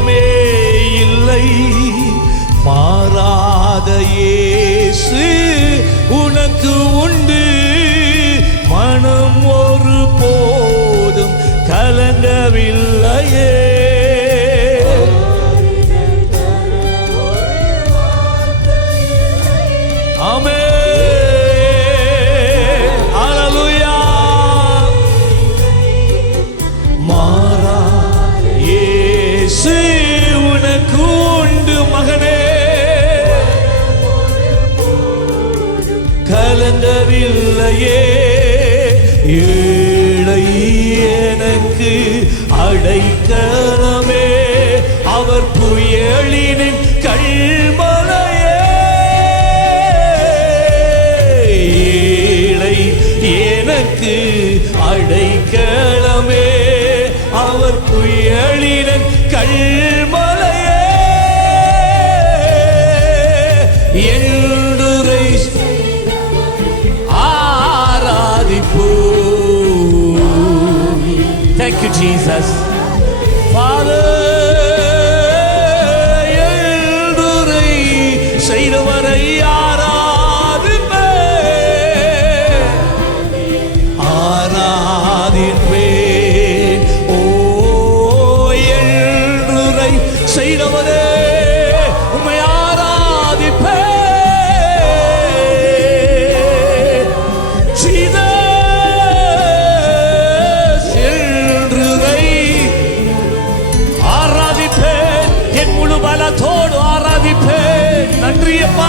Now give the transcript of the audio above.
தெய்வமே இல்லை. மாறாத இயேசு உனக்கு உண்டு. மனம் ஒரு போதும் கலங்கவில்லை. கலந்தவில்லையே. ஏழை எனக்கு அடைக்கலமே அவர் புயலினின் கல்மலையே ஏழை எனக்கு அடைக்கலமே அவர் புயலினின் கல்மலையே என் Thank you, Jesus. Father, எழுதுரை செய்தவரை ஆராதிப்பே. ஆராதிப்பே. ஓ எழுதுரை செய்தவரே. இதயத்தோடு ஆராதிப்பேன். நன்றியப்பா.